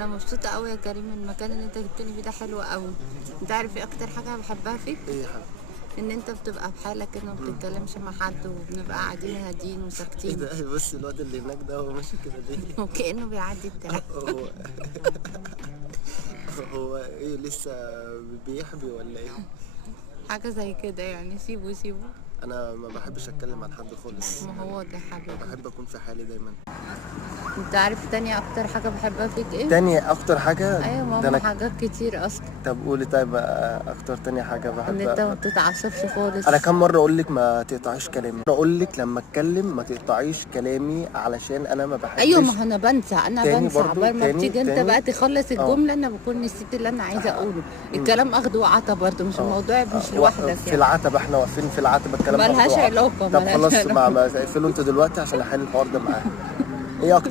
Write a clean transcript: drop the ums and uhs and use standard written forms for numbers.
انا مبسوطه قوي يا كريم، المكان اللي انت جبتني فيه ده حلو قوي. انت عارف ايه اكتر حاجه بحبها فيك؟ ايه يا حبيبي؟ ان انت بتبقى بحالك كده، ما بتتكلمش مع حد، وبنبقى قاعدين هادين ايه وساكتين. ده؟ بص الواد اللي هناك ده هو ماشي كده ليه؟ وكأنه بيعدي التراب. هو هو ايه لسه بيحبي ولا ايه؟ حاجه زي كده يعني، سيبه سيبه. انا ما بحبش اتكلم عن حد خالص ما يعني. هو ده حبيبي. بحب اكون في حالي دايما. انت عارف تاني اكتر حاجه بحبها فيك ايه؟ تاني اكتر حاجة؟ ايوه ده ماما، انا. حاجات كتير اصلا. طب قولي طيب، اكتر تاني حاجة ان انت ما بحب. بتتعصبش خالص. انا كم مرة اقول لك ما تقطعيش كلامي؟ اقول لك لما اتكلم ما تقطعيش كلامي علشان انا ما ايوه، بحبش. ما انا بنسى، تاني برضو، عقبال ما تاني بتيجي انت تاني. بقى تخلص اه. الجمله انا بكون نسيت اللي انا عايزه اقوله. أمم. الكلام اخده وعطا برضه، مش اه. الموضوع مش لوحدك في يعني. العتبة، احنا واقفين في العتبة، الكلام اخده ملهاش وعطا. علاقه، طب ملهاش خلاص، علاقه. اقفلوا انتوا دلوقتي عشان احل الحوار ده معاها. ايه اكتر